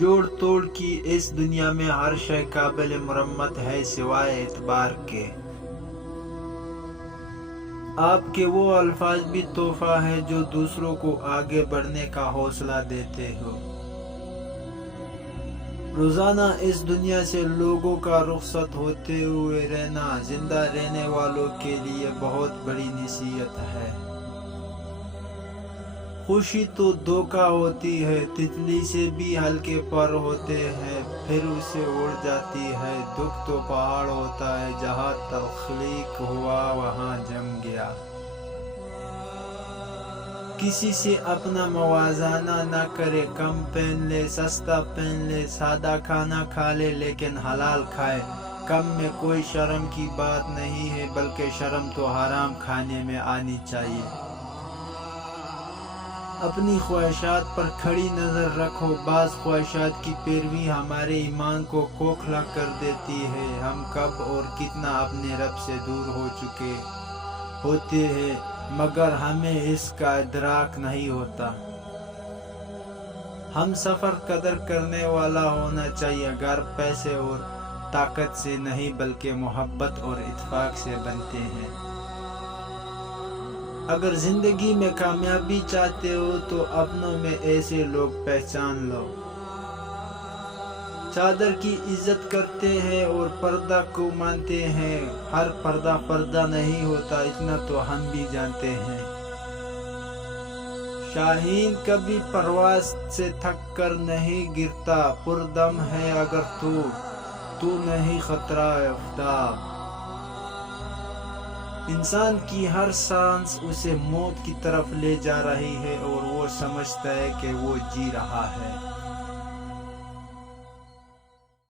جوڑ توڑ کی اس دنیا میں ہر شے قابل مرمت ہے سوائے اعتبار کے۔ آپ کے وہ الفاظ بھی تحفہ ہیں جو دوسروں کو آگے بڑھنے کا حوصلہ دیتے ہو۔ روزانہ اس دنیا سے لوگوں کا رخصت ہوتے ہوئے رہنا زندہ رہنے والوں کے لیے بہت بڑی نصیحت ہے۔ خوشی تو دھوکہ ہوتی ہے، تتلی سے بھی ہلکے پر ہوتے ہیں، پھر اسے اڑ جاتی ہے۔ دکھ تو پہاڑ ہوتا ہے، جہاں تخلیق ہوا وہاں جم گیا۔ کسی سے اپنا موازنہ نہ کرے، کم پہن لے، سستا پہن لے، سادہ کھانا کھا لے لیکن حلال کھائے۔ کم میں کوئی شرم کی بات نہیں ہے، بلکہ شرم تو حرام کھانے میں آنی چاہیے۔ اپنی خواہشات پر کھڑی نظر رکھو، بعض خواہشات کی پیروی ہمارے ایمان کو کھوکھلا کر دیتی ہے۔ ہم کب اور کتنا اپنے رب سے دور ہو چکے ہوتے ہیں مگر ہمیں اس کا ادراک نہیں ہوتا۔ ہم سفر قدر کرنے والا ہونا چاہیے، گھر پیسے اور طاقت سے نہیں بلکہ محبت اور اتفاق سے بنتے ہیں۔ اگر زندگی میں کامیابی چاہتے ہو تو اپنوں میں ایسے لوگ پہچان لو۔ چادر کی عزت کرتے ہیں اور پردہ کو مانتے ہیں۔ ہر پردہ نہیں ہوتا، اتنا تو ہم بھی جانتے ہیں۔ شاہین کبھی پرواز سے تھک کر نہیں گرتا، پردم ہے اگر تو نہیں خطرہ آفتاب۔ انسان کی ہر سانس اسے موت کی طرف لے جا رہی ہے اور وہ سمجھتا ہے کہ وہ جی رہا ہے۔